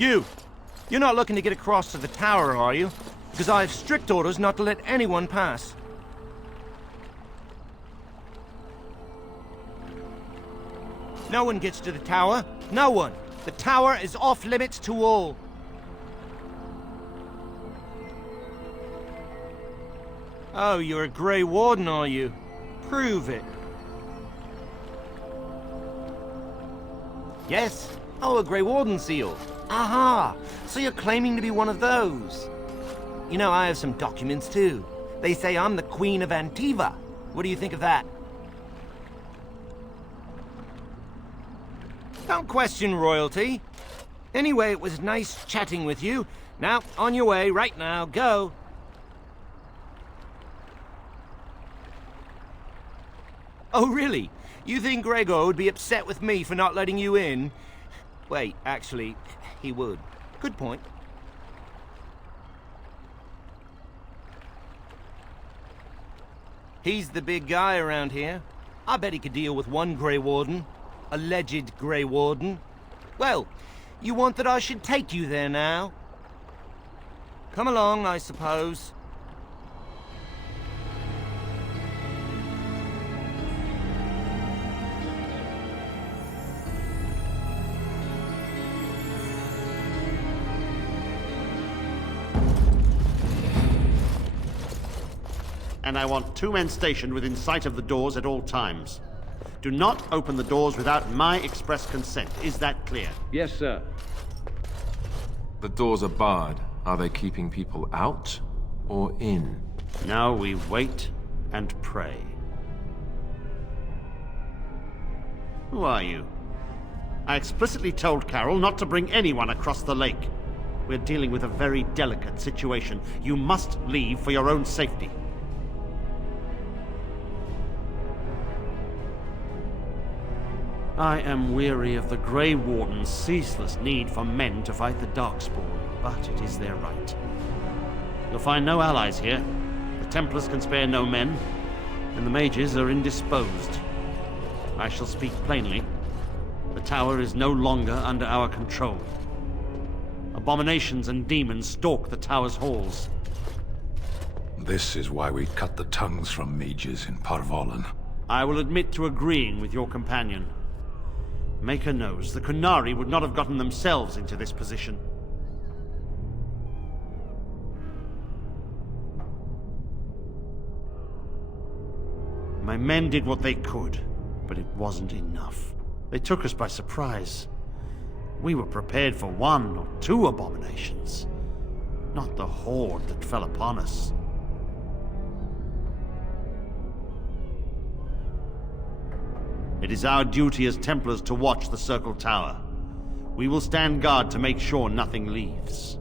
You're not looking to get across to the tower, are you? Because I have strict orders not to let anyone pass. No one gets to the tower. No one. The tower is off limits to all. Oh, you're a Grey Warden, are you? Prove it. Yes? Oh, a Grey Warden seal. Aha! So you're claiming to be one of those. You know, I have some documents too. They say I'm the Queen of Antiva. What do you think of that? Don't question royalty. Anyway, it was nice chatting with you. Now, on your way, right now, go. Oh, really? You think Gregor would be upset with me for not letting you in? Wait, actually, he would. Good point. He's the big guy around here. I bet he could deal with one Grey Warden. Alleged Grey Warden. Well, you want that I should take you there now? Come along, I suppose. And I want 2 men stationed within sight of the doors at all times. Do not open the doors without my express consent. Is that clear? Yes, sir. The doors are barred. Are they keeping people out or in? Now we wait and pray. Who are you? I explicitly told Carol not to bring anyone across the lake. We're dealing with a very delicate situation. You must leave for your own safety. I am weary of the Grey Warden's ceaseless need for men to fight the Darkspawn, but it is their right. You'll find no allies here. The Templars can spare no men, and the Mages are indisposed. I shall speak plainly. The tower is no longer under our control. Abominations and demons stalk the tower's halls. This is why we cut the tongues from mages in Parvolan. I will admit to agreeing with your companion. Maker knows the Kunari would not have gotten themselves into this position. My men did what they could, but it wasn't enough. They took us by surprise. We were prepared for 1 or 2 abominations, not the horde that fell upon us. It is our duty as Templars to watch the Circle Tower. We will stand guard to make sure nothing leaves.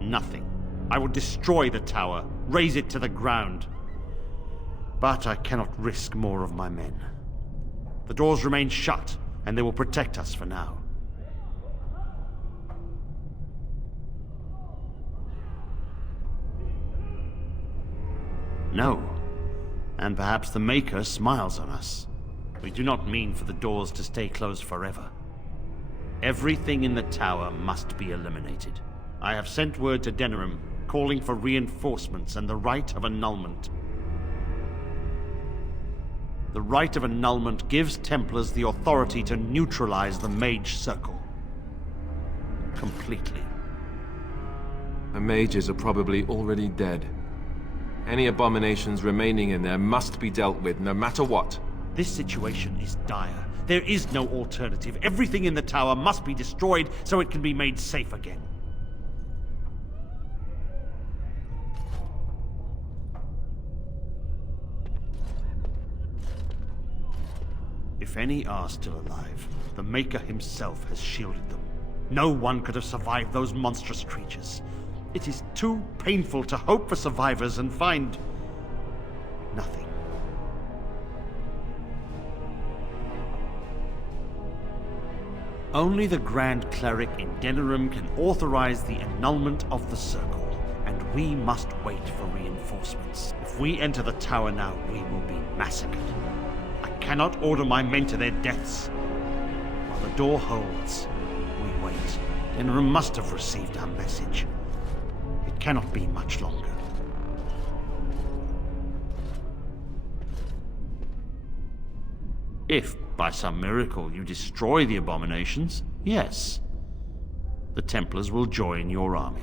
Nothing. I will destroy the tower, raze it to the ground. But I cannot risk more of my men. The doors remain shut, and they will protect us for now. No. And perhaps the Maker smiles on us. We do not mean for the doors to stay closed forever. Everything in the tower must be eliminated. I have sent word to Denerim, calling for reinforcements and the right of annulment. The right of annulment gives Templars the authority to neutralize the Mage Circle. Completely. The mages are probably already dead. Any abominations remaining in there must be dealt with, no matter what. This situation is dire. There is no alternative. Everything in the tower must be destroyed so it can be made safe again. If any are still alive, the Maker himself has shielded them. No one could have survived those monstrous creatures. It is too painful to hope for survivors and find nothing. Only the Grand Cleric in Denerim can authorize the annulment of the Circle, and we must wait for reinforcements. If we enter the tower now, we will be massacred. I cannot order my men to their deaths. While the door holds, we wait. Denerim must have received our message. It cannot be much longer. If, by some miracle, you destroy the abominations, yes. The Templars will join your army.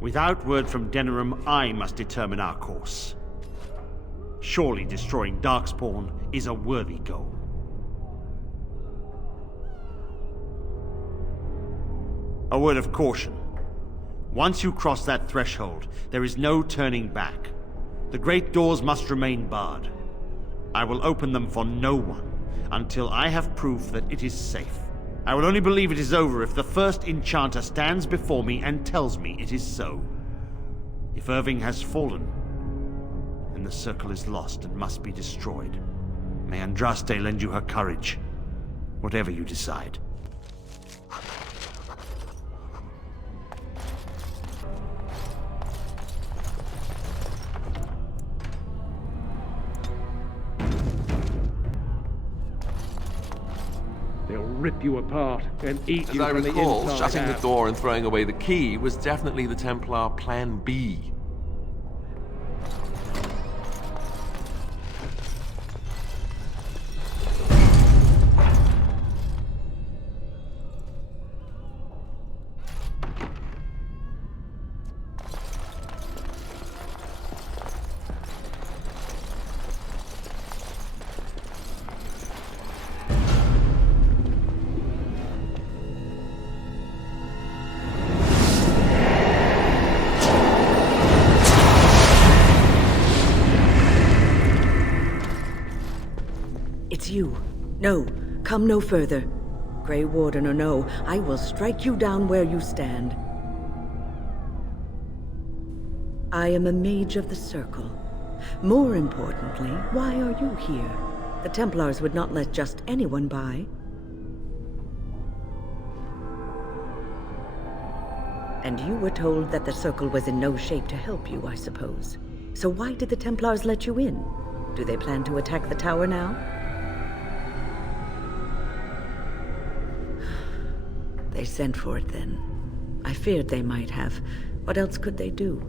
Without word from Denerim, I must determine our course. Surely destroying Darkspawn is a worthy goal. A word of caution. Once you cross that threshold, there is no turning back. The great doors must remain barred. I will open them for no one until I have proof that it is safe. I will only believe it is over if the first enchanter stands before me and tells me it is so. If Irving has fallen, then the circle is lost and must be destroyed. May Andraste lend you her courage, whatever you decide. They'll rip you apart and eat As you I from the recall, inside shutting the out. door and throwing away the key was definitely the Templar Plan B. It's you. No, come no further. Grey Warden or no, I will strike you down where you stand. I am a mage of the Circle. More importantly, why are you here? The Templars would not let just anyone by. And you were told that the Circle was in no shape to help you, I suppose. So why did the Templars let you in? Do they plan to attack the tower now? They sent for it then. I feared they might have. What else could they do?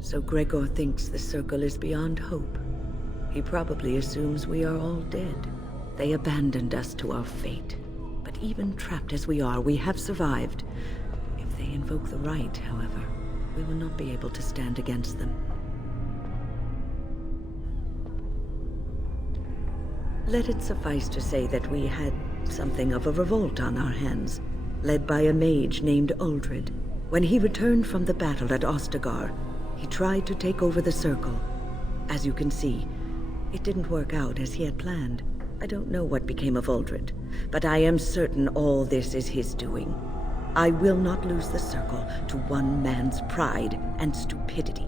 So Gregor thinks the Circle is beyond hope. He probably assumes we are all dead. They abandoned us to our fate. But even trapped as we are, we have survived. If they invoke the right, however, we will not be able to stand against them. Let it suffice to say that we had something of a revolt on our hands, led by a mage named Uldred. When he returned from the battle at Ostagar, he tried to take over the Circle. As you can see, it didn't work out as he had planned. I don't know what became of Uldred, but I am certain all this is his doing. I will not lose the Circle to one man's pride and stupidity.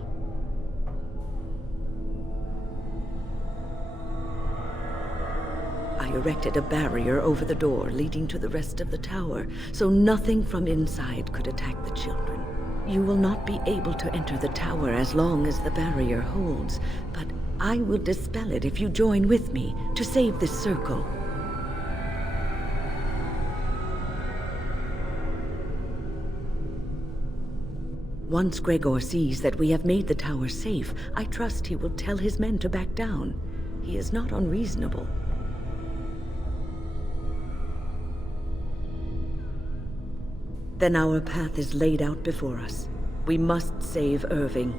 I erected a barrier over the door leading to the rest of the tower, so nothing from inside could attack the children. You will not be able to enter the tower as long as the barrier holds, but I will dispel it if you join with me to save this Circle. Once Gregor sees that we have made the tower safe, I trust he will tell his men to back down. He is not unreasonable. Then our path is laid out before us. We must save Irving.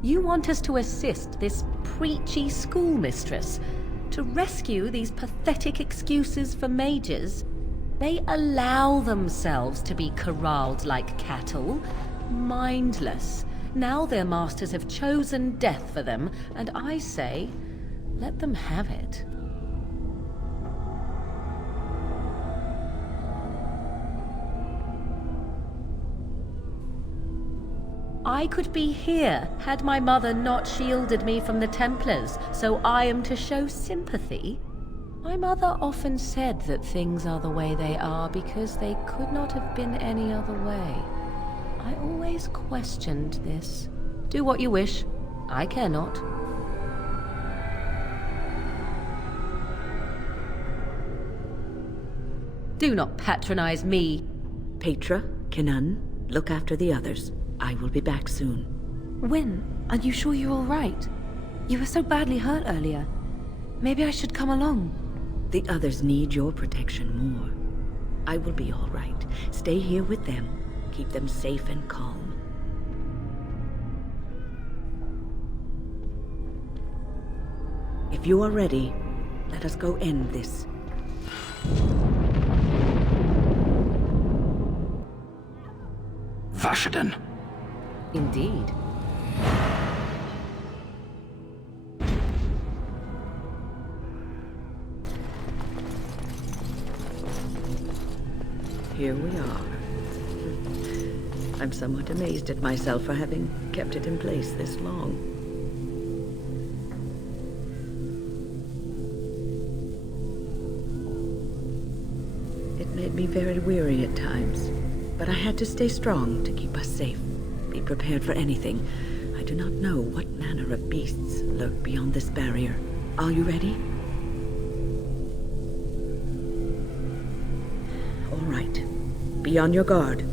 You want us to assist this preachy schoolmistress to rescue these pathetic excuses for mages? They allow themselves to be corralled like cattle, mindless. Now their masters have chosen death for them, and I say, let them have it. I could be here had my mother not shielded me from the Templars, so I am to show sympathy. My mother often said that things are the way they are because they could not have been any other way. I always questioned this. Do what you wish. I care not. Do not patronize me. Petra, Kenan, look after the others. I will be back soon. Wyn, are you sure you're all right? You were so badly hurt earlier. Maybe I should come along. The others need your protection more. I will be all right. Stay here with them. Keep them safe and calm. If you are ready, let us go end this. Vashaden. Indeed. Here we are. I'm somewhat amazed at myself for having kept it in place this long. It made me very weary at times, but I had to stay strong to keep us safe. Be prepared for anything. I do not know what manner of beasts lurk beyond this barrier. Are you ready? All right. Be on your guard.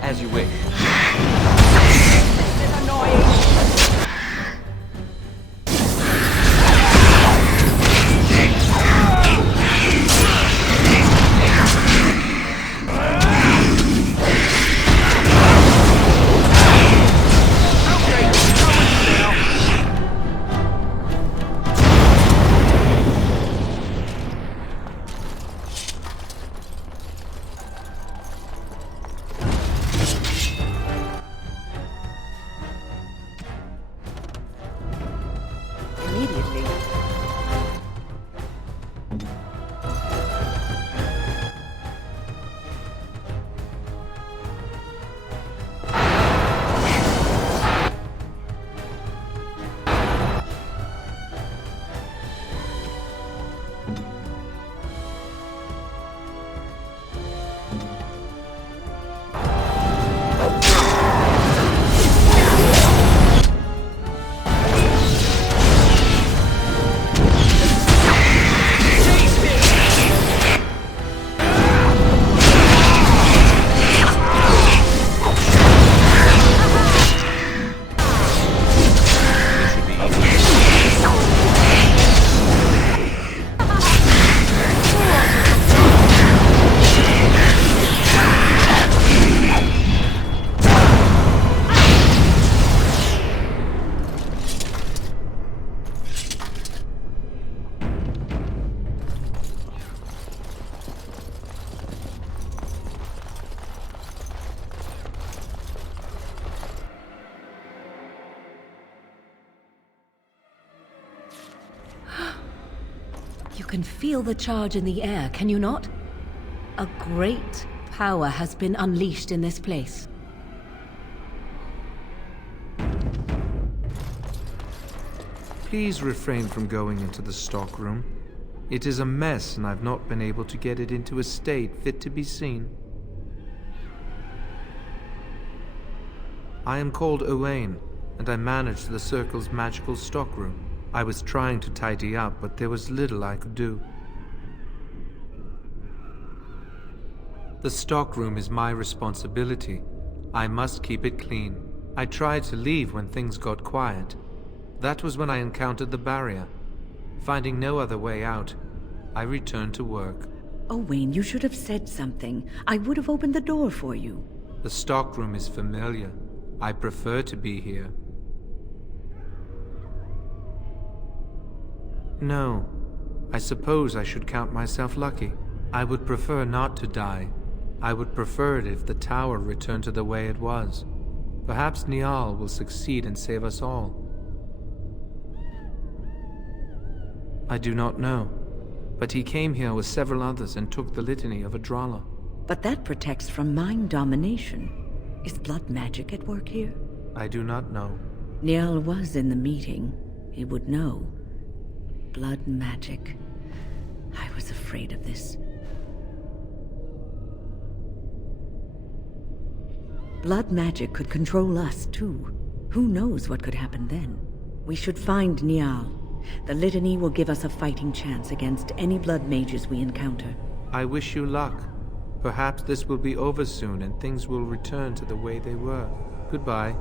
As you wish. Immediately. You can feel the charge in the air, can you not? A great power has been unleashed in this place. Please refrain from going into the stockroom. It is a mess, and I've not been able to get it into a state fit to be seen. I am called Owain, and I manage the Circle's magical stockroom. I was trying to tidy up, but there was little I could do. The stockroom is my responsibility. I must keep it clean. I tried to leave when things got quiet. That was when I encountered the barrier. Finding no other way out, I returned to work. Owain, you should have said something. I would have opened the door for you. The stockroom is familiar. I prefer to be here. No, I suppose I should count myself lucky. I would prefer not to die. I would prefer it if the tower returned to the way it was. Perhaps Niall will succeed and save us all. I do not know, but he came here with several others and took the litany of Adrala. But that protects from mind domination. Is blood magic at work here? I do not know. Niall was in the meeting. He would know. Blood magic. I was afraid of this. Blood magic could control us, too. Who knows what could happen then? We should find Niall. The litany will give us a fighting chance against any blood mages we encounter. I wish you luck. Perhaps this will be over soon and things will return to the way they were. Goodbye.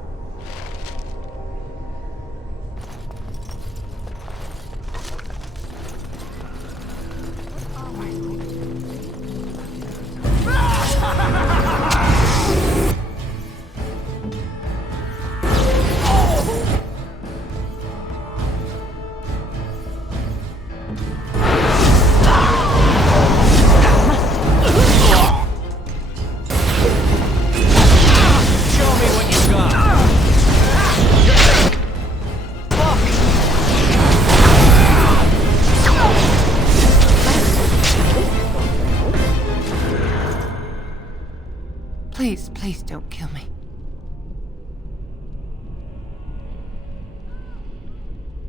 Please don't kill me.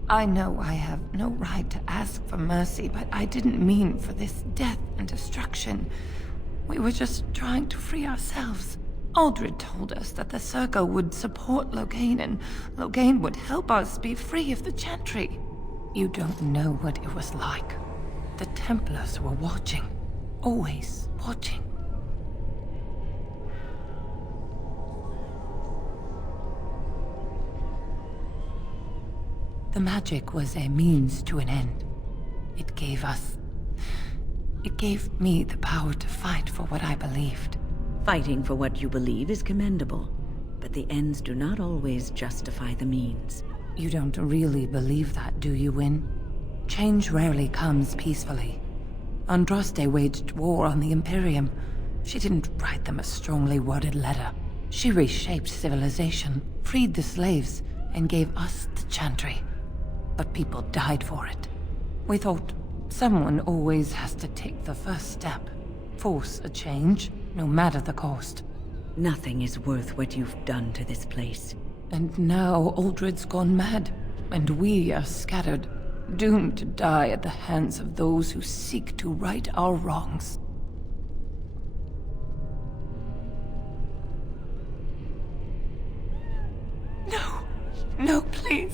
I know I have no right to ask for mercy, but I didn't mean for this death and destruction. We were just trying to free ourselves. Aldred told us that the Circle would support Loghain, and Loghain would help us be free of the Chantry. You don't know what it was like. The Templars were watching. Always watching. The magic was a means to an end. It gave me the power to fight for what I believed. Fighting for what you believe is commendable, but the ends do not always justify the means. You don't really believe that, do you, Wynne? Change rarely comes peacefully. Andraste waged war on the Imperium. She didn't write them a strongly worded letter. She reshaped civilization, freed the slaves, and gave us the Chantry. But people died for it. We thought someone always has to take the first step, force a change, no matter the cost. Nothing is worth what you've done to this place. And now Aldred's gone mad, and we are scattered, doomed to die at the hands of those who seek to right our wrongs. No, no, please.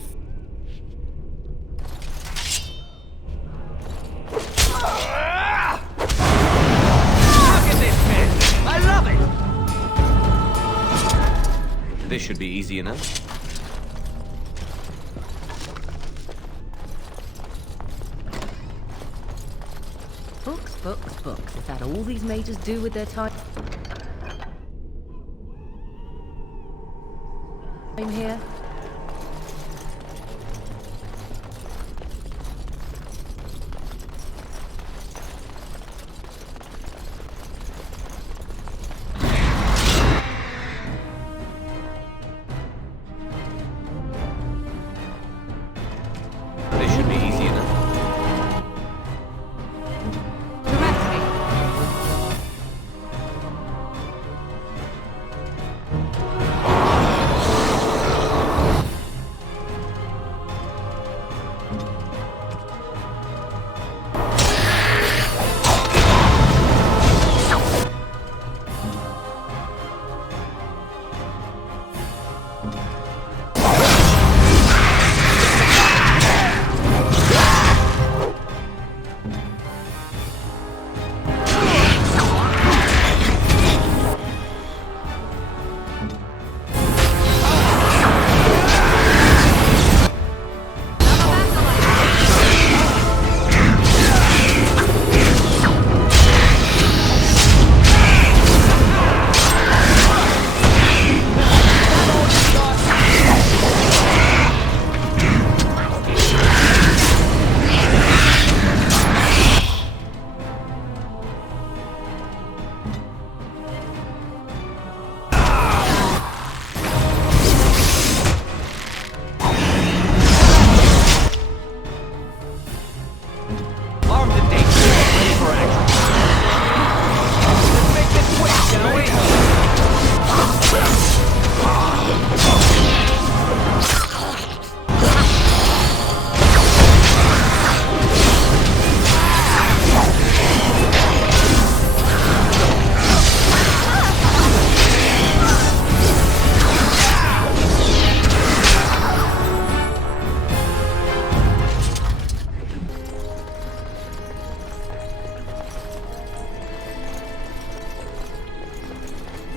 This should be easy enough. Books, books, books. Is that all these mages do with their time? I'm here.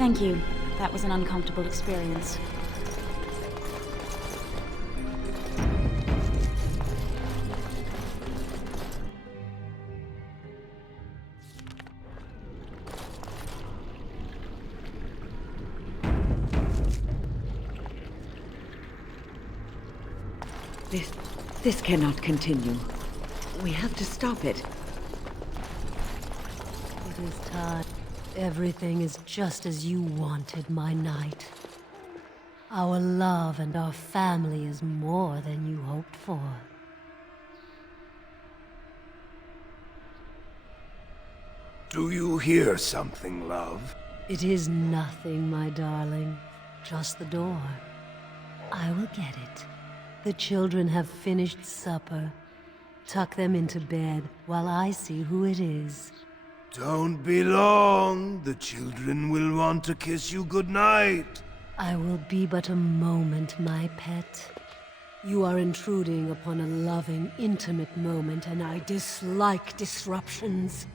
Thank you. That was an uncomfortable experience. This cannot continue. We have to stop it. It is time. Everything is just as you wanted, my knight. Our love and our family is more than you hoped for. Do you hear something, love? It is nothing, my darling. Just the door. I will get it. The children have finished supper. Tuck them into bed while I see who it is. Don't be long. The children will want to kiss you goodnight. I will be but a moment, my pet. You are intruding upon a loving, intimate moment, and I dislike disruptions.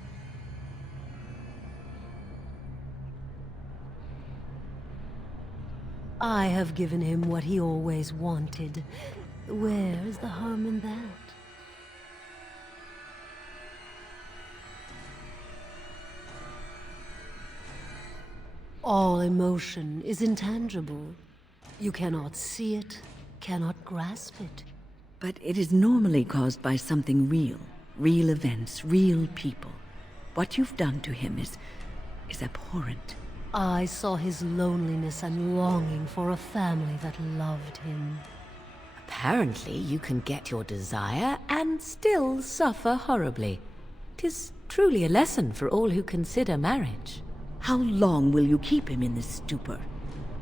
I have given him what he always wanted. Where is the harm in that? All emotion is intangible. You cannot see it, cannot grasp it. But it is normally caused by something real. Real events, real people. What you've done to him is abhorrent. I saw his loneliness and longing for a family that loved him. Apparently you can get your desire and still suffer horribly. 'Tis truly a lesson for all who consider marriage. How long will you keep him in this stupor?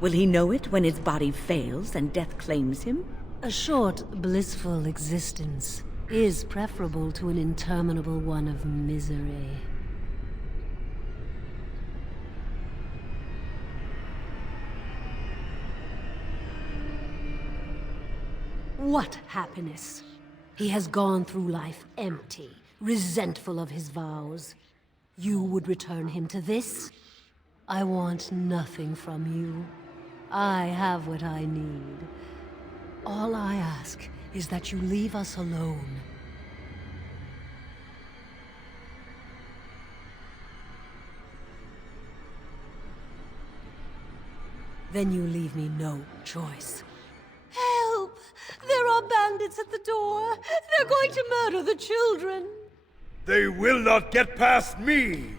Will he know it when his body fails and death claims him? A short, blissful existence is preferable to an interminable one of misery. What happiness? He has gone through life empty, resentful of his vows. You would return him to this? I want nothing from you. I have what I need. All I ask is that you leave us alone. Then you leave me no choice. Help! There are bandits at the door! They're going to murder the children! They will not get past me!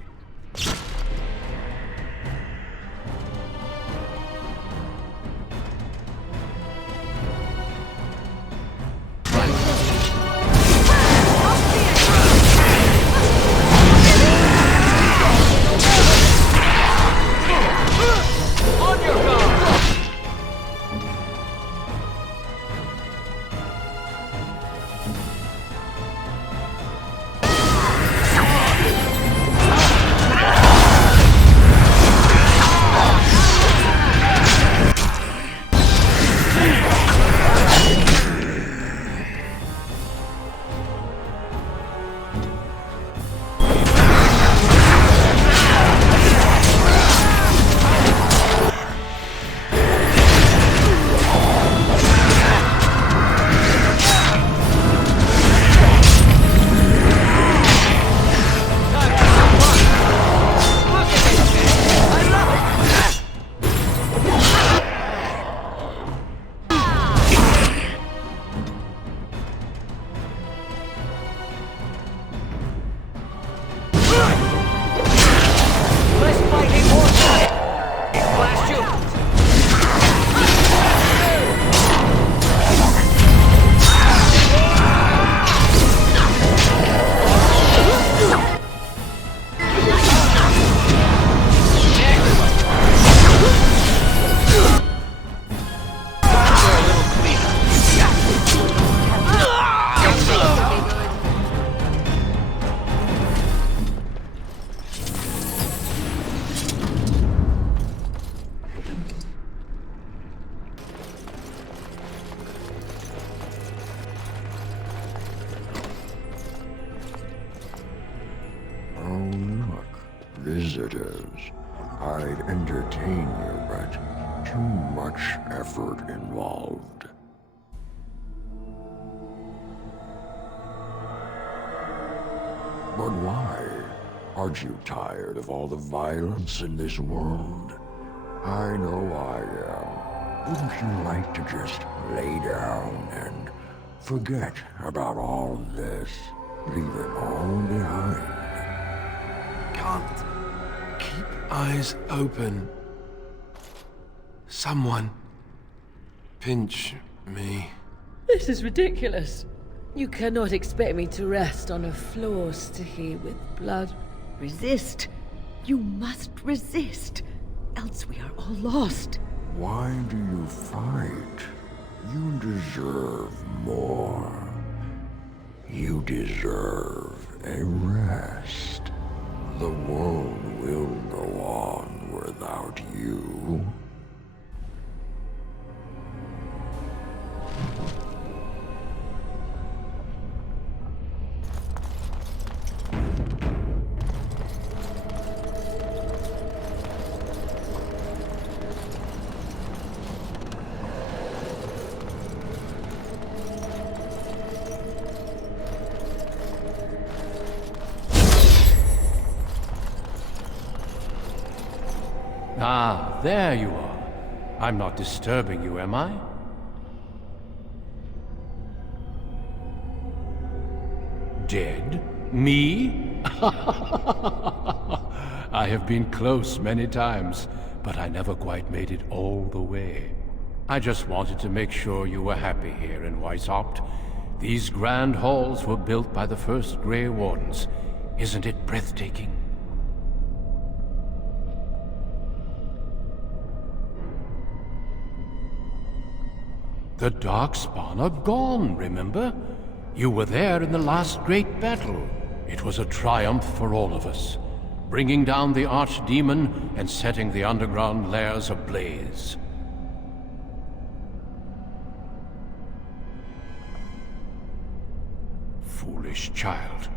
Visitors. I'd entertain you, but too much effort involved. But why? Aren't you tired of all the violence in this world? I know I am. Wouldn't you like to just lay down and forget about all this? Leave it all behind. Can't keep eyes open. Someone pinch me. This is ridiculous. You cannot expect me to rest on a floor sticky with blood. Resist. You must resist. Else we are all lost. Why do you fight? You deserve more. You deserve a rest. The world will go on without you. Ah, there you are. I'm not disturbing you, am I? Dead? Me? I have been close many times, but I never quite made it all the way. I just wanted to make sure you were happy here in Weishaupt. These grand halls were built by the first Grey Wardens. Isn't it breathtaking? The Darkspawn are gone, remember? You were there in the last great battle. It was a triumph for all of us, bringing down the Archdemon and setting the underground lairs ablaze. Foolish child.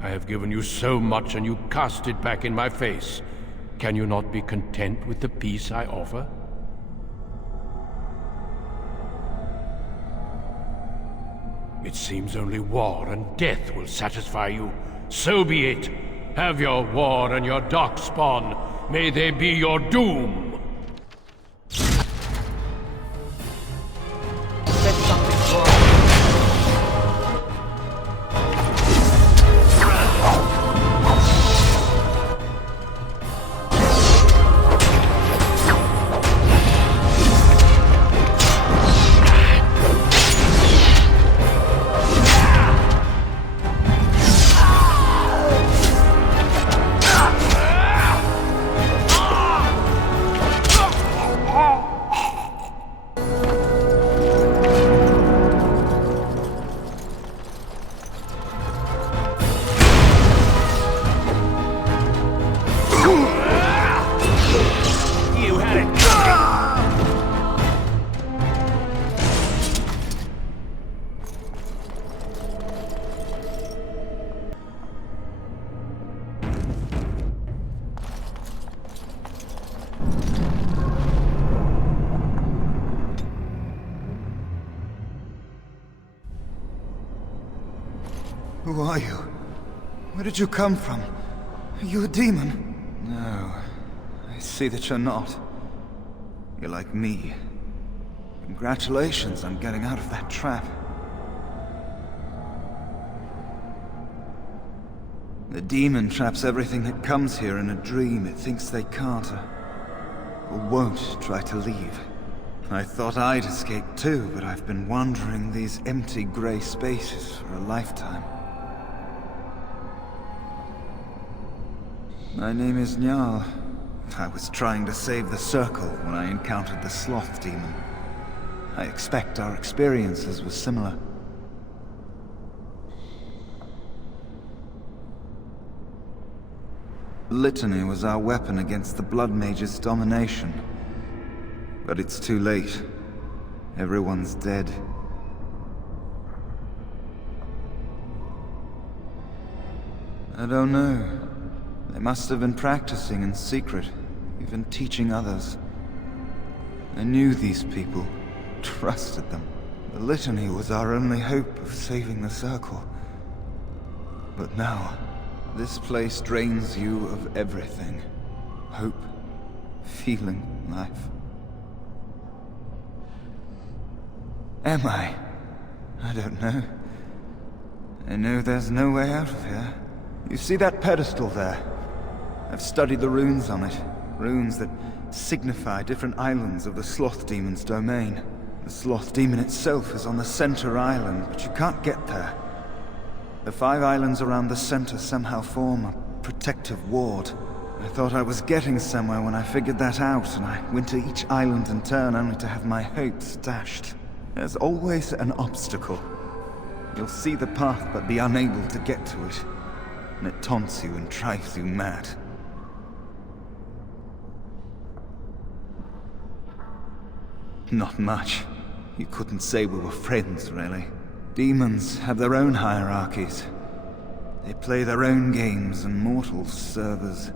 I have given you so much and you cast it back in my face. Can you not be content with the peace I offer? It seems only war and death will satisfy you. So be it. Have your war and your Darkspawn. May they be your doom. Who are you? Where did you come from? Are you a demon? No, I see that you're not. You're like me. Congratulations on getting out of that trap. The demon traps everything that comes here in a dream it thinks they can't or won't try to leave. I thought I'd escape too, but I've been wandering these empty grey spaces for a lifetime. My name is Njal. I was trying to save the Circle when I encountered the Sloth Demon. I expect our experiences were similar. Litany was our weapon against the Blood Mage's domination. But it's too late. Everyone's dead. I don't know. They must have been practicing in secret, even teaching others. I knew these people, trusted them. The litany was our only hope of saving the Circle. But now, this place drains you of everything. Hope, feeling, life. Am I? I don't know. I know there's no way out of here. You see that pedestal there? I've studied the runes on it. Runes that signify different islands of the Sloth Demon's domain. The Sloth Demon itself is on the center island, but you can't get there. The 5 islands around the center somehow form a protective ward. I thought I was getting somewhere when I figured that out, and I went to each island in turn only to have my hopes dashed. There's always an obstacle. You'll see the path but be unable to get to it, and it taunts you and drives you mad. Not much. You couldn't say we were friends, really. Demons have their own hierarchies. They play their own games, and mortals serve as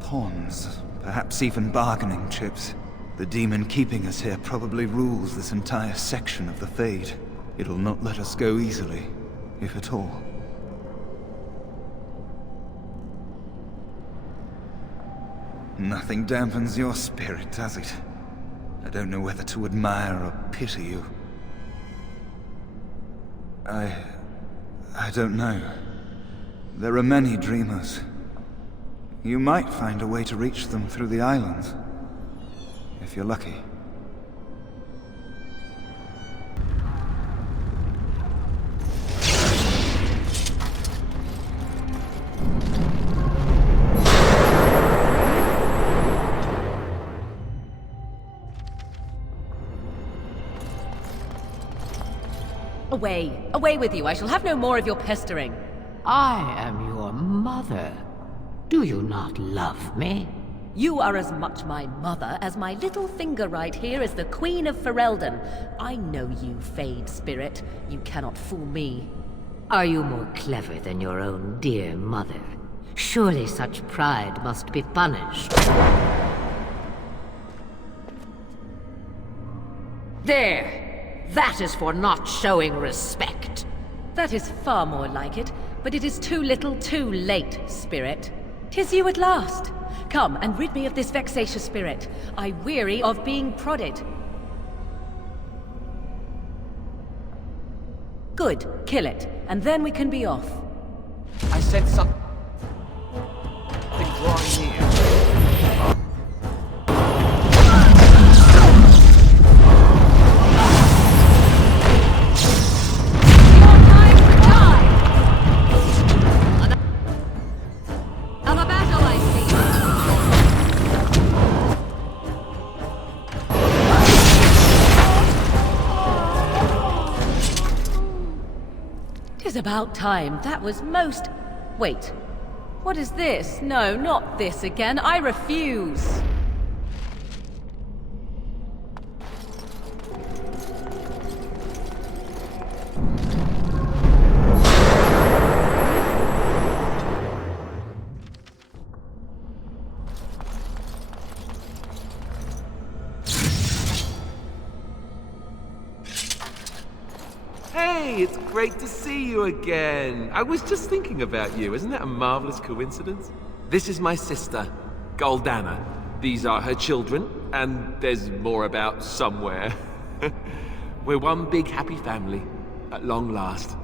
pawns, perhaps even bargaining chips. The demon keeping us here probably rules this entire section of the Fade. It'll not let us go easily, if at all. Nothing dampens your spirit, does it? I don't know whether to admire or pity you. I don't know. There are many dreamers. You might find a way to reach them through the islands, if you're lucky. Away! Away with you! I shall have no more of your pestering. I am your mother. Do you not love me? You are as much my mother as my little finger right here is the Queen of Ferelden. I know you, Fade Spirit. You cannot fool me. Are you more clever than your own dear mother? Surely such pride must be punished. There! That is for not showing respect. That is far more like it, but it is too little too late, Spirit. 'Tis you at last. Come and rid me of this vexatious spirit. I weary of being prodded. Good, kill it, and then we can be off. I said something drawing near. About time. That was most... Wait. What is this? No, not this again. I refuse. Hey, it's great to see you again. I was just thinking about you. Isn't that a marvelous coincidence? This is my sister, Goldana. These are her children, and there's more about somewhere. We're one big happy family, at long last.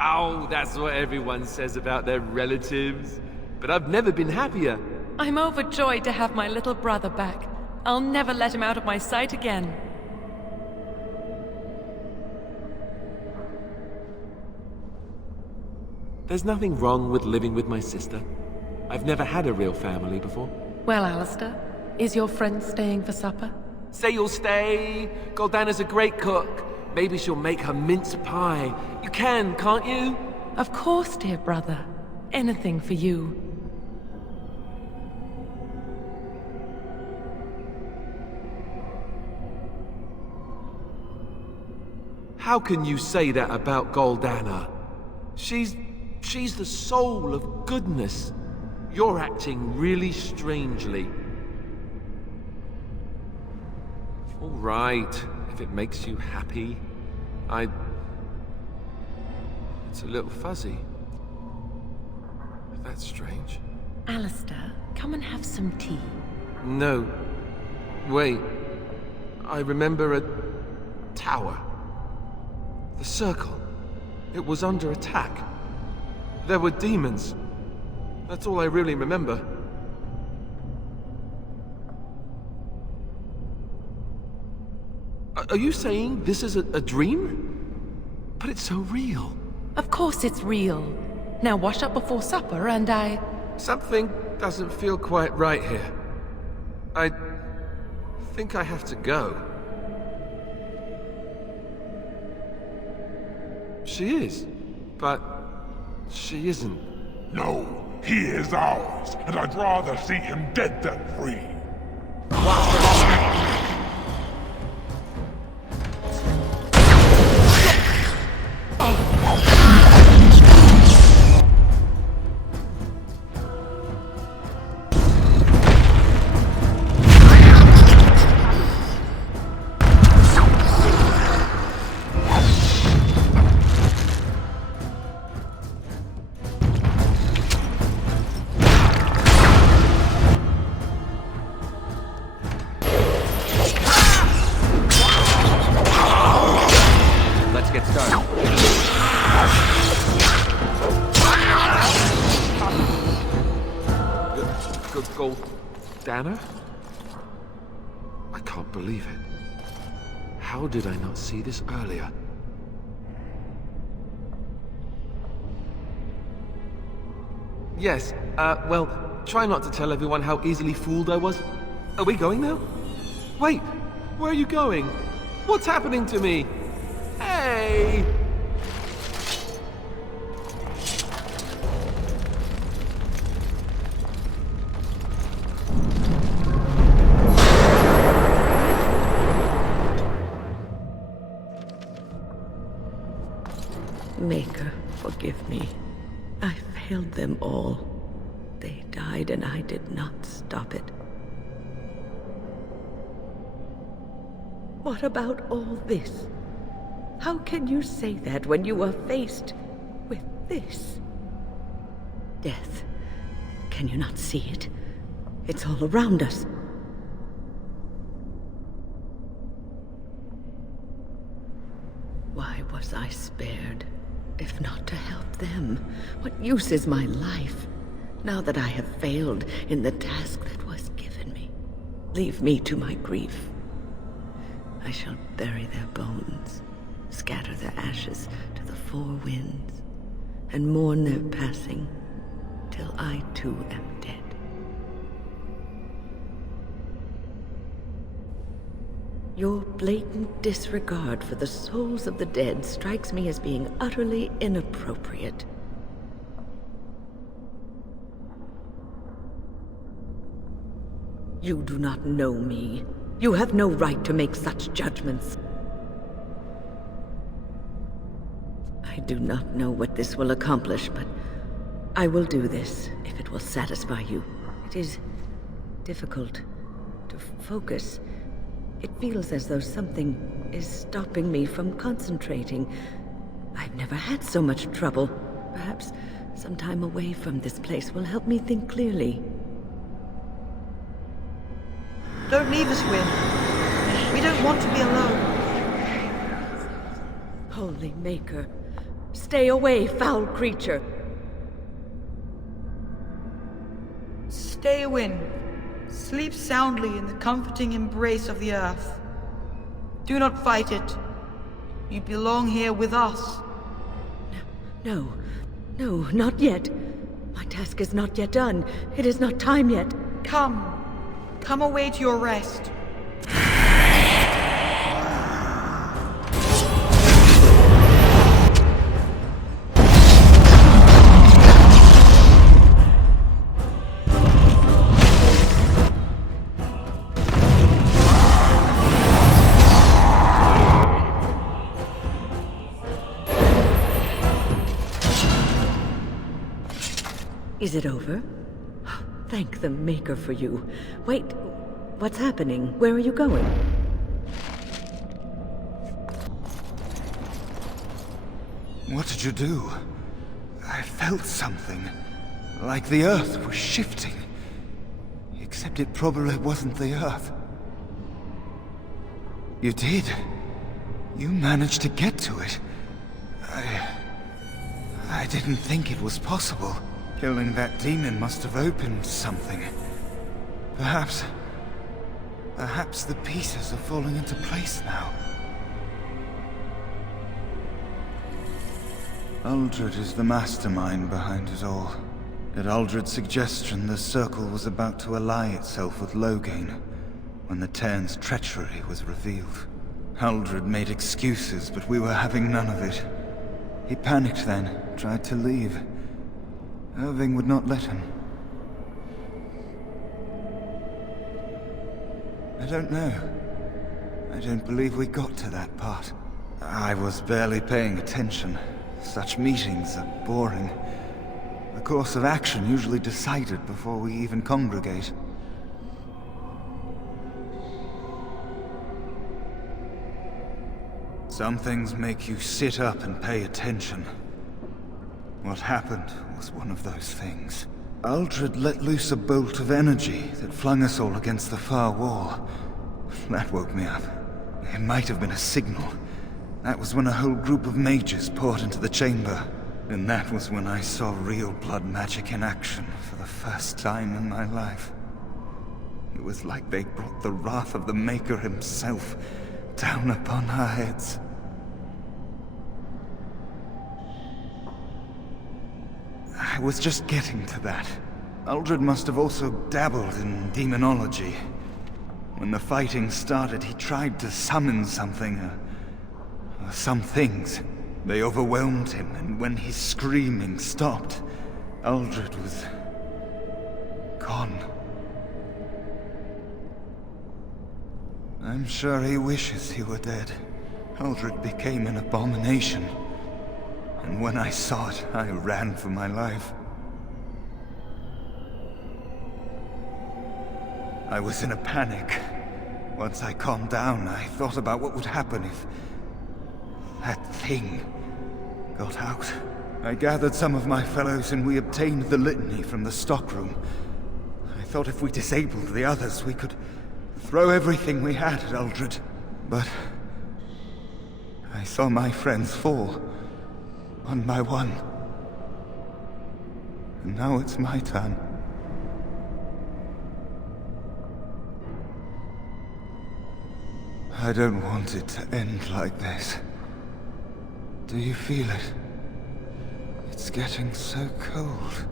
Oh, that's what everyone says about their relatives. But I've never been happier. I'm overjoyed to have my little brother back. I'll never let him out of my sight again. There's nothing wrong with living with my sister. I've never had a real family before. Well, Alistair, is your friend staying for supper? Say you'll stay. Goldana's a great cook. Maybe she'll make her mince pie. You can, can't you? Of course, dear brother. Anything for you. How can you say that about Goldana? She's the soul of goodness. You're acting really strangely. All right, if it makes you happy. It's a little fuzzy. That's strange. Alistair, come and have some tea. No. Wait. I remember a tower. The circle. It was under attack. There were demons. That's all I really remember. Are you saying this is a dream? But it's so real. Of course it's real. Now wash up before supper and Something doesn't feel quite right here. I think I have to go. She is, but she isn't. No, he is ours, and I'd rather see him dead than free. Goldana? I can't believe it. How did I not see this earlier? Yes, well, try not to tell everyone how easily fooled I was. Are we going now? Wait, where are you going? What's happening to me? Hey! Maker, forgive me. I failed them all. They died and I did not stop it. What about all this? How can you say that when you are faced with this? Death. Can you not see it? It's all around us. Why was I spared? If not to help them, what use is my life, now that I have failed in the task that was given me? Leave me to my grief. I shall bury their bones, scatter their ashes to the four winds, and mourn their passing, till I too am dead. Your blatant disregard for the souls of the dead strikes me as being utterly inappropriate. You do not know me. You have no right to make such judgments. I do not know what this will accomplish, but I will do this if it will satisfy you. It is difficult to focus. It feels as though something is stopping me from concentrating. I've never had so much trouble. Perhaps some time away from this place will help me think clearly. Don't leave us, Wynne. We don't want to be alone. Holy Maker, stay away, foul creature. Stay, Wynne. Sleep soundly in the comforting embrace of the earth. Do not fight it. You belong here with us. No, not yet. My task is not yet done. It is not time yet. Come away to your rest. Is it over? Thank the Maker for you. Wait, what's happening? Where are you going? What did you do? I felt something. Like the Earth was shifting. Except it probably wasn't the Earth. You did. You managed to get to it. I didn't think it was possible. Killing that demon must have opened something. Perhaps the pieces are falling into place now. Uldred is the mastermind behind it all. At Uldred's suggestion, the Circle was about to ally itself with Loghain when the Terns' treachery was revealed. Uldred made excuses, but we were having none of it. He panicked then, tried to leave. Irving would not let him. I don't know. I don't believe we got to that part. I was barely paying attention. Such meetings are boring. The course of action usually decided before we even congregate. Some things make you sit up and pay attention. What happened was one of those things. Uldred let loose a bolt of energy that flung us all against the far wall. That woke me up. It might have been a signal. That was when a whole group of mages poured into the chamber. And that was when I saw real blood magic in action for the first time in my life. It was like they brought the wrath of the Maker himself down upon our heads. I was just getting to that. Uldred must have also dabbled in demonology. When the fighting started, he tried to summon something, or some things. They overwhelmed him, and when his screaming stopped, Uldred was gone. I'm sure he wishes he were dead. Uldred became an abomination. And when I saw it, I ran for my life. I was in a panic. Once I calmed down, I thought about what would happen if that thing got out. I gathered some of my fellows and we obtained the litany from the stockroom. I thought if we disabled the others, we could throw everything we had at Uldred. But I saw my friends fall, one by one. And now it's my turn. I don't want it to end like this. Do you feel it? It's getting so cold.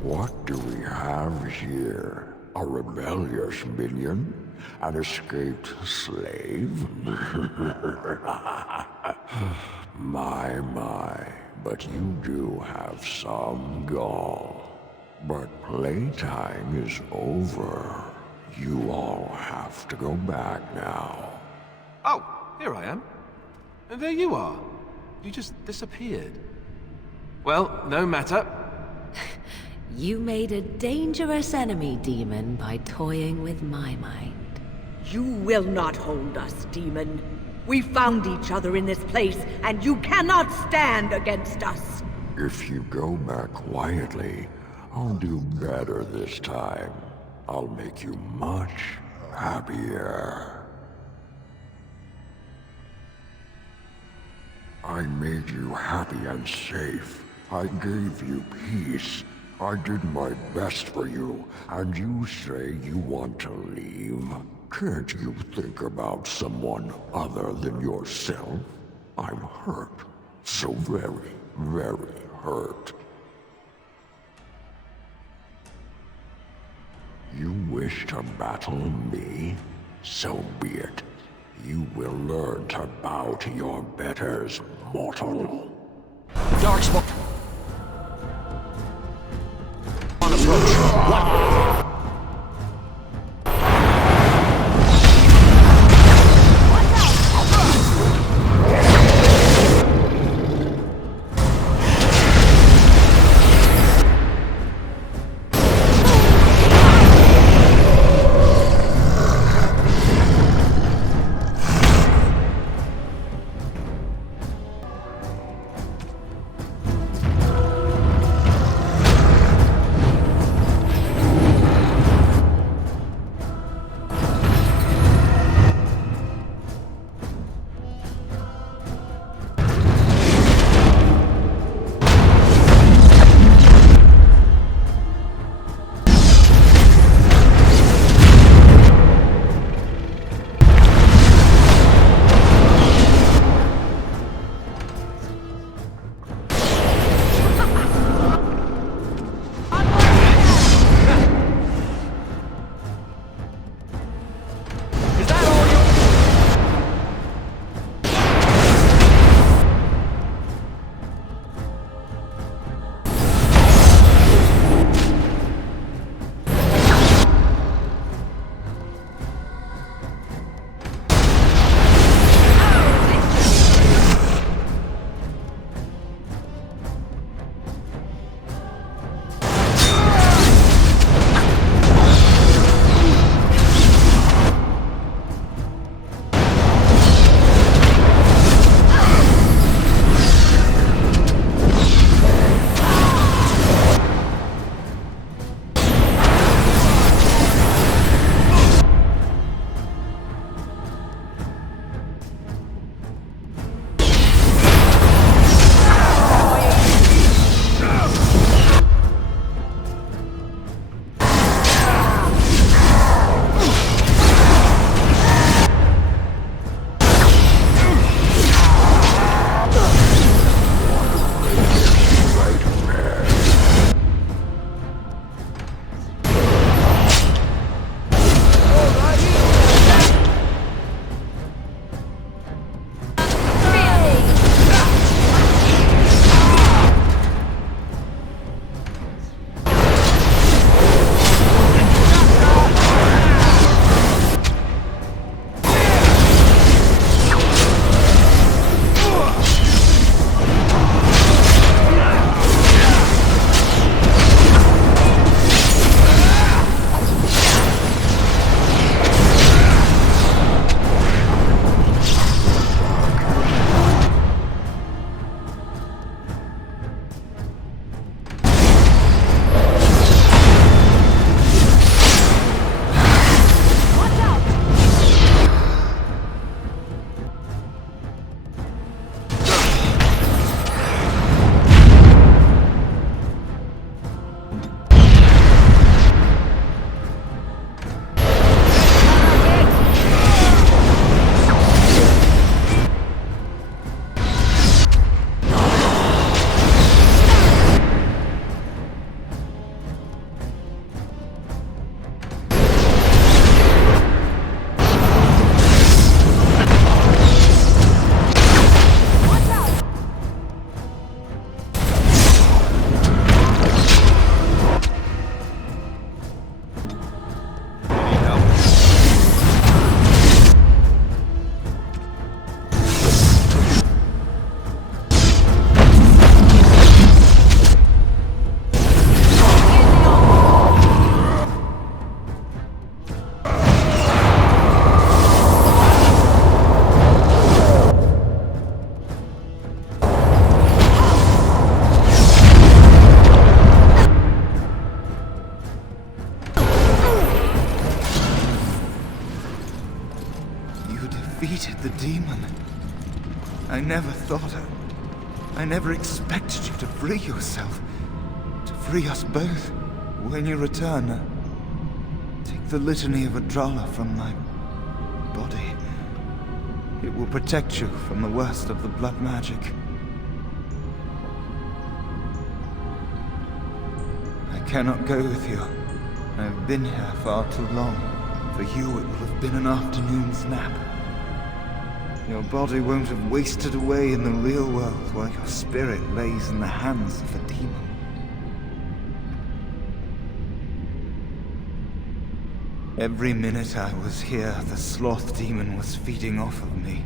What do we have here? A rebellious minion? An escaped slave? My, but you do have some gall. But playtime is over. You all have to go back now. Oh, here I am. And there you are. You just disappeared. Well, no matter. You made a dangerous enemy, demon, by toying with my mind. You will not hold us, demon. We found each other in this place, and you cannot stand against us. If you go back quietly, I'll do better this time. I'll make you much happier. I made you happy and safe. I gave you peace. I did my best for you, and you say you want to leave? Can't you think about someone other than yourself? I'm hurt. So very, very hurt. You wish to battle me? So be it. You will learn to bow to your betters, mortal. Darkspawn on approach. What? defeated the demon. I never thought I never expected you to free yourself. To free us both. When you return, take the litany of Adrala from my body. It will protect you from the worst of the blood magic. I cannot go with you. I've been here far too long. For you, it will have been an afternoon's nap. Your body won't have wasted away in the real world while your spirit lays in the hands of a demon. Every minute I was here, the sloth demon was feeding off of me,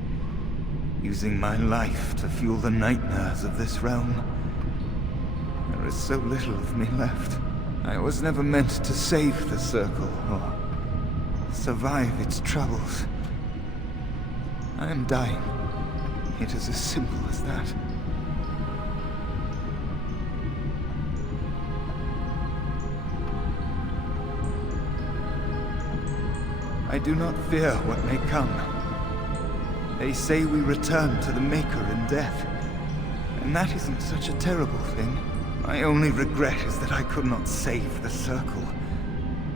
using my life to fuel the nightmares of this realm. There is so little of me left. I was never meant to save the Circle, or survive its troubles. I am dying. It is as simple as that. I do not fear what may come. They say we return to the Maker in death, and that isn't such a terrible thing. My only regret is that I could not save the Circle.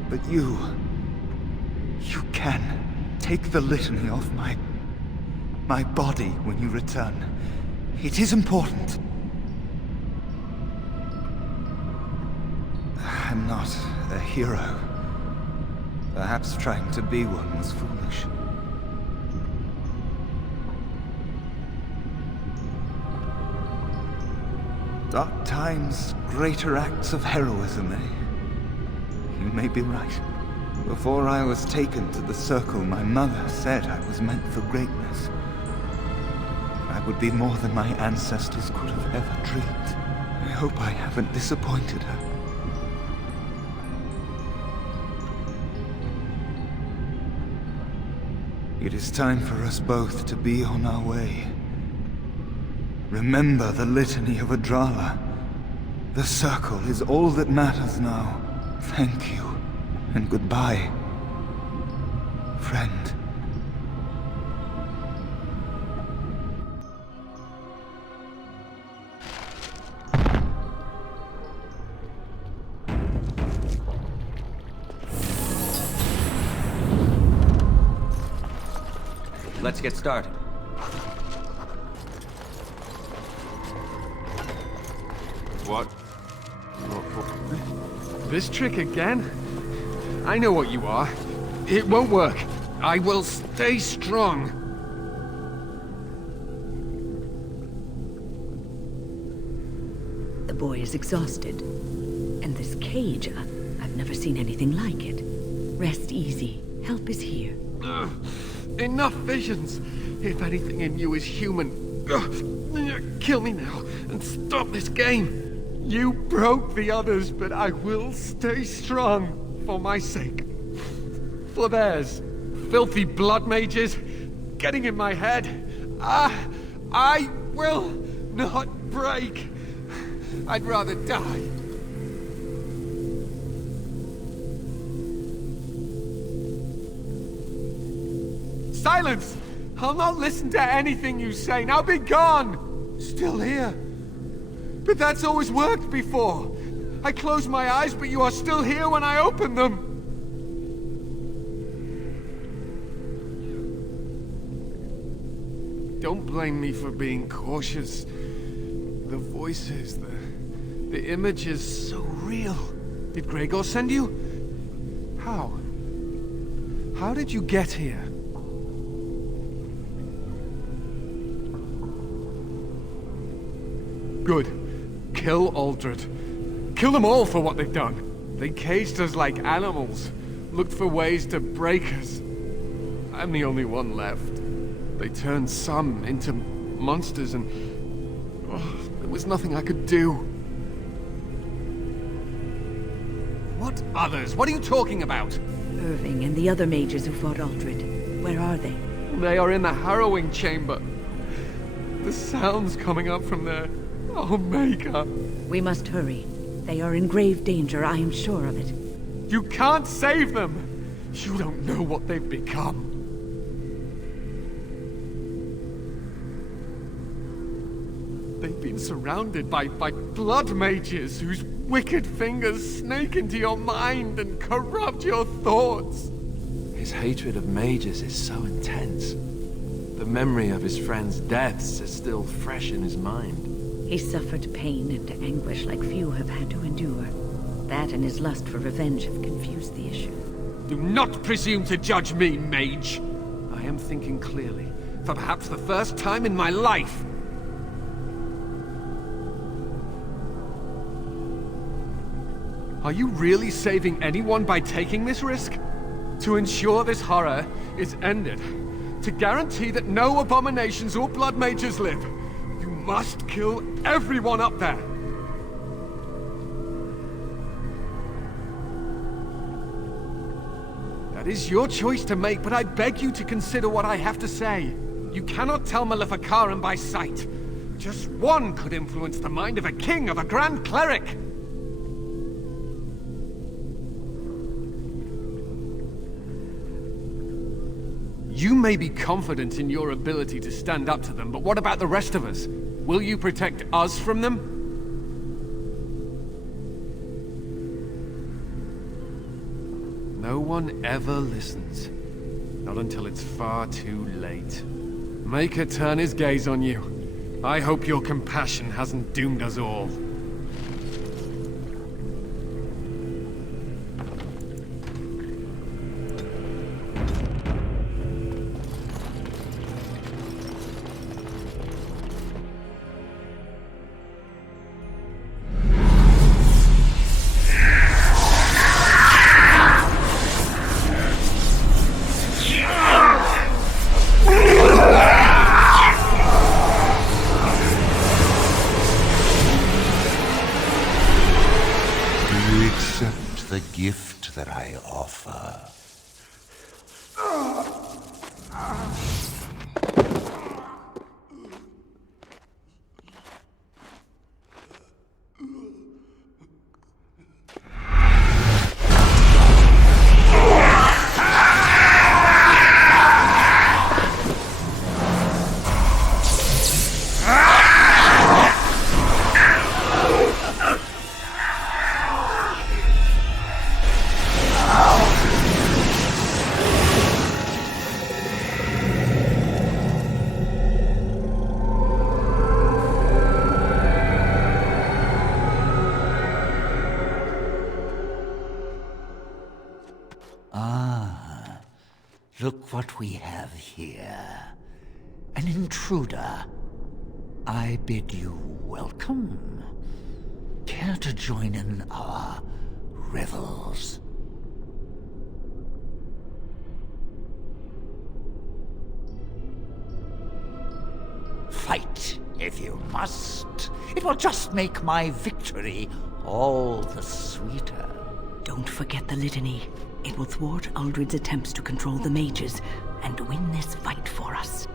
But you can take the litany off my body when you return. It is important. I'm not a hero. Perhaps trying to be one was foolish. Dark times, greater acts of heroism, eh? You may be right. Before I was taken to the Circle, my mother said I was meant for greatness. I would be more than my ancestors could have ever dreamed. I hope I haven't disappointed her. It is time for us both to be on our way. Remember the litany of Adrala. The Circle is all that matters now. Thank you, and goodbye, friend. Let's get started. What? This trick again? I know what you are. It won't work. I will stay strong. The boy is exhausted. And this cage, I've never seen anything like it. Rest easy. Help is here. Enough visions. If anything in you is human, kill me now and stop this game. You broke the others, but I will stay strong for my sake. For theirs. Filthy blood mages getting in my head. I will not break. I'd rather die. Silence! I'll not listen to anything you say. Now be gone! Still here. But that's always worked before. I close my eyes, but you are still here when I open them. Don't blame me for being cautious. The voices, the images, so real. Did Gregor send you? How? How did you get here? Good. Kill Aldred. Kill them all for what they've done. They caged us like animals, looked for ways to break us. I'm the only one left. They turned some into monsters and... there was nothing I could do. What others? What are you talking about? Irving and the other mages who fought Aldred. Where are they? They are in the harrowing chamber. The sounds coming up from there. Oh, Maker. We must hurry. They are in grave danger, I am sure of it. You can't save them! You don't know what they've become. They've been surrounded by blood mages whose wicked fingers snake into your mind and corrupt your thoughts. His hatred of mages is so intense. The memory of his friends' deaths is still fresh in his mind. He suffered pain and anguish like few have had to endure. That and his lust for revenge have confused the issue. Do not presume to judge me, Mage. I am thinking clearly, for perhaps the first time in my life. Are you really saving anyone by taking this risk? To ensure this horror is ended, to guarantee that no abominations or blood mages live, you must kill everyone up there. That is your choice to make, but I beg you to consider what I have to say. You cannot tell Maleficarum by sight. Just one could influence the mind of a king, of a grand cleric. You may be confident in your ability to stand up to them, but what about the rest of us? Will you protect us from them? No one ever listens. Not until it's far too late. Maker turn his gaze on you. I hope your compassion hasn't doomed us all. The gift that I offer. Look what we have here. An intruder. I bid you welcome. Care to join in our revels? Fight if you must. It will just make my victory all the sweeter. Don't forget the litany. It will thwart Uldred's attempts to control the mages and win this fight for us.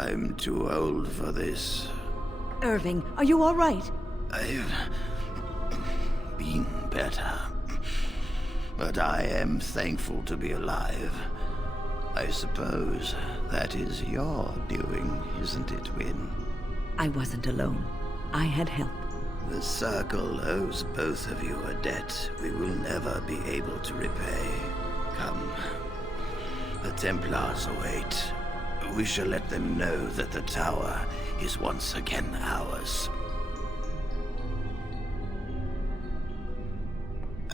I'm too old for this. Irving, are you all right? I've been better. But I am thankful to be alive. I suppose that is your doing, isn't it, Wynne? I wasn't alone. I had help. The Circle owes both of you a debt we will never be able to repay. Come. The Templars await. We shall let them know that the tower is once again ours.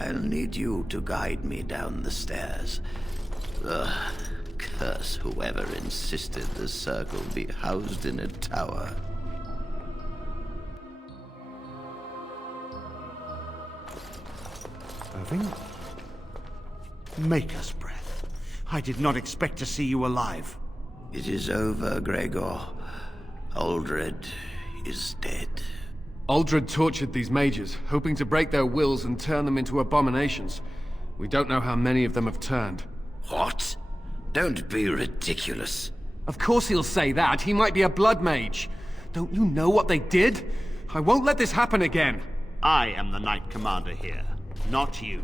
I'll need you to guide me down the stairs. Ugh, curse whoever insisted the Circle be housed in a tower. Irving? Maker's breath. I did not expect to see you alive. It is over, Gregor. Uldred is dead. Uldred tortured these mages, hoping to break their wills and turn them into abominations. We don't know how many of them have turned. What? Don't be ridiculous. Of course he'll say that. He might be a blood mage. Don't you know what they did? I won't let this happen again. I am the Knight Commander here, not you.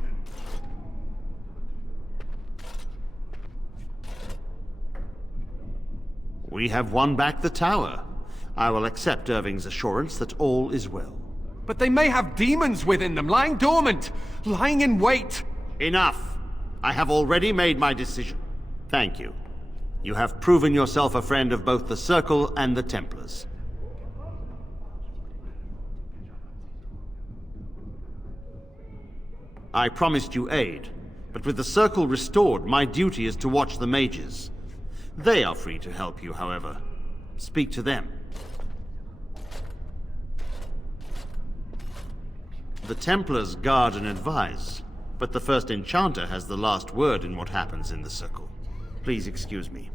We have won back the tower. I will accept Irving's assurance that all is well. But they may have demons within them, lying dormant, lying in wait. Enough! I have already made my decision. Thank you. You have proven yourself a friend of both the Circle and the Templars. I promised you aid, but with the Circle restored, my duty is to watch the mages. They are free to help you, however. Speak to them. The Templars guard and advise, but the first enchanter has the last word in what happens in the Circle. Please excuse me.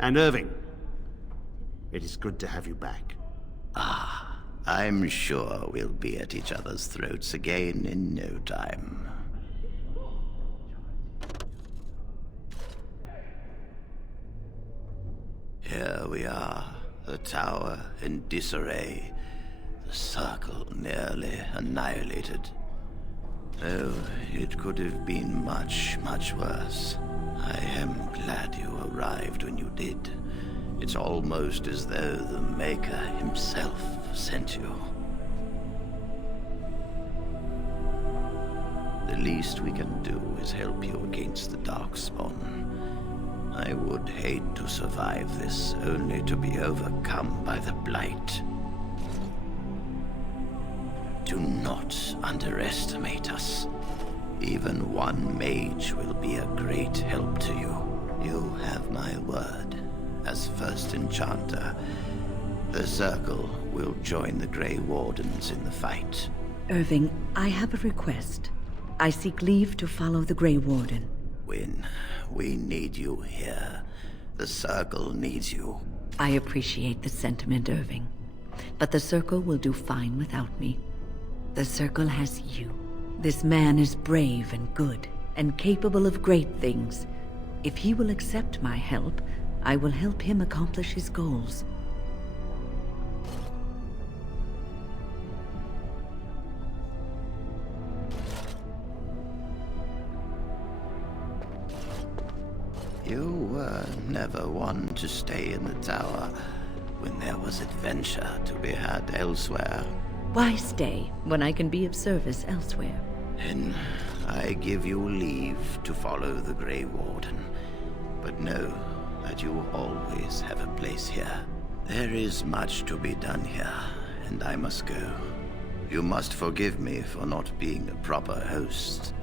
And Irving, it is good to have you back. Ah, I'm sure we'll be at each other's throats again in no time. Here we are, the tower in disarray, the Circle nearly annihilated. Oh, it could have been much, much worse. I am glad you arrived when you did. It's almost as though the Maker himself sent you. The least we can do is help you against the Darkspawn. I would hate to survive this, only to be overcome by the Blight. Do not underestimate us. Even one mage will be a great help to you. You have my word. As first enchanter, the Circle will join the Grey Wardens in the fight. Irving, I have a request. I seek leave to follow the Grey Warden. Wynne, we need you here. The Circle needs you. I appreciate the sentiment, Irving. But the Circle will do fine without me. The Circle has you. This man is brave and good, and capable of great things. If he will accept my help, I will help him accomplish his goals. You were never one to stay in the tower when there was adventure to be had elsewhere. Why stay when I can be of service elsewhere? Then I give you leave to follow the Grey Warden. But know that you always have a place here. There is much to be done here, and I must go. You must forgive me for not being a proper host.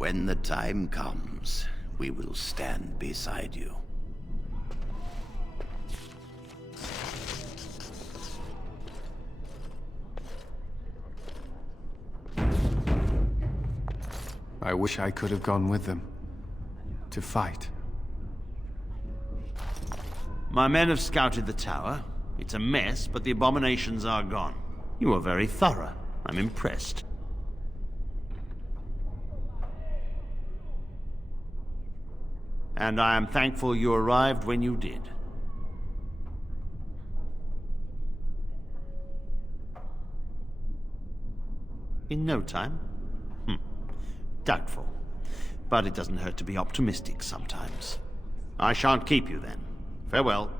When the time comes, we will stand beside you. I wish I could have gone with them. To fight. My men have scouted the tower. It's a mess, but the abominations are gone. You are very thorough. I'm impressed. And I am thankful you arrived when you did. In no time? Doubtful. But it doesn't hurt to be optimistic sometimes. I shan't keep you then. Farewell.